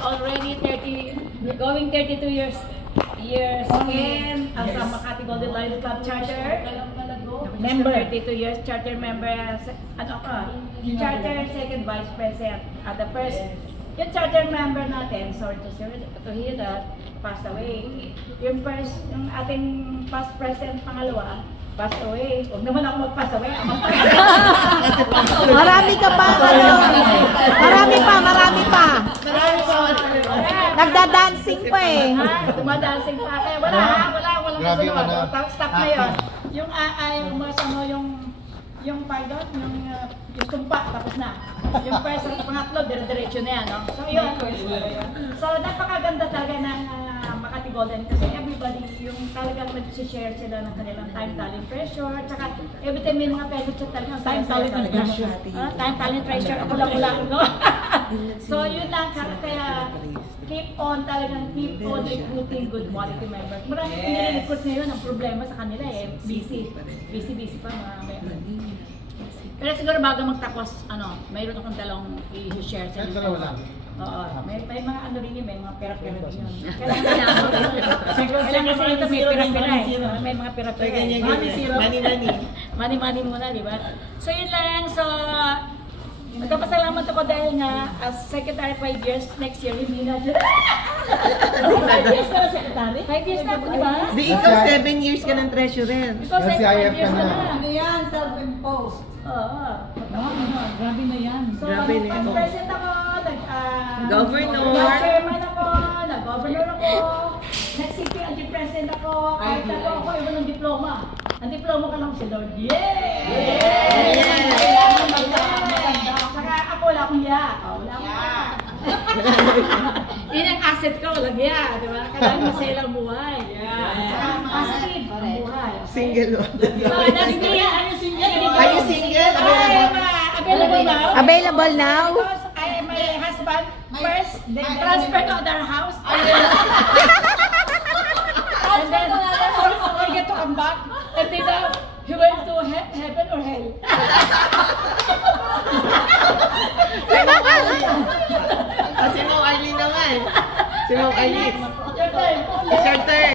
already 30, going 32 years in as a Makati Golden Lions Club Charter member. 32 years charter member, charter second vice president. The first, yung charter member natin, sorry to hear that, passed away. Yung first, yung ating past president pangalawa, passed away. Huwag naman ako mag-pass away. Marami ka pa. Marami pa. Nagda-dancing pa eh. Dumadancing pa. Kaya walang kasunod. Stop na yun. Yung pilot, yung tumpa, tapos na. Yung first at pangatlo, dire-diretso na yan. No? So yun. So napakaganda talaga ng Makati Golden kasi everybody, yung talagang nag-share sila ng kanilang time, talent, treasure, tsaka every time may mga pedics at talagang time, talent, and treasure. Time, talent, treasure, ako lang, no? So yun lang, kaya keep on recruiting good quality members. Marami kong nire-recruit ngayon, ang problema sa kanila busy pa mga members. Pero siguro bago magtapos, mayroon akong dalawang i-share sa inyo. Oo, may mga rin yun, may mga pera-pera din yun. Kailangan kasi ito may pera-pera eh. May mga pera-pera. Money muna, di ba? So yun lang, so nagpapasalamat ako dahil nga as secretary 5 years, next year hindi na dyan. 5 years ka na secretary? 5 years na ako, di ba? Di ikaw 7 years ka ng treasurer. Ikaw 5 years ka na. Ano yan? Self-imposed. Oo. Grabe na yan. So, nag-president ako, Governor. Nag-chairman ako, nag-governor ako, nag-CP anti-president ako, kahit ako iba ng diploma. Ang diploma ka lang si Lord. Yay! Saka ako wala akong ya. Wala akong ya. Yun ang asset ko, walang ya. Diba? Kailangan masaya lang buhay. Saka positive ang buhay. Single. Are you single? Available now? Available now? Because my husband first, they transferred to other house.